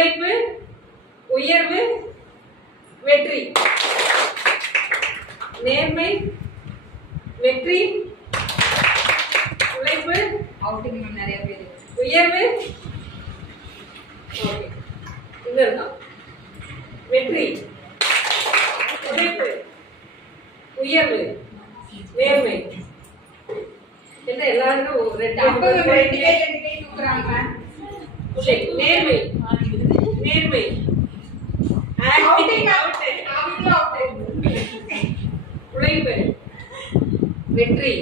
உழைப்பு, உயர்வு, வெற்றி. நேர்மை, வெற்றி, உழைப்பு, அவுட்டிங் நிறைய பேர். உயர்வு, ஓகே இங்க இருக்கான். வெற்றி, உழைப்பு, உயர்வு, நேர்மை. என்ன எல்லாரும் ரெண்டு கை தூக்குறாங்க. நேர்மை, நேர்மை, உழைப்பு, வெற்றி,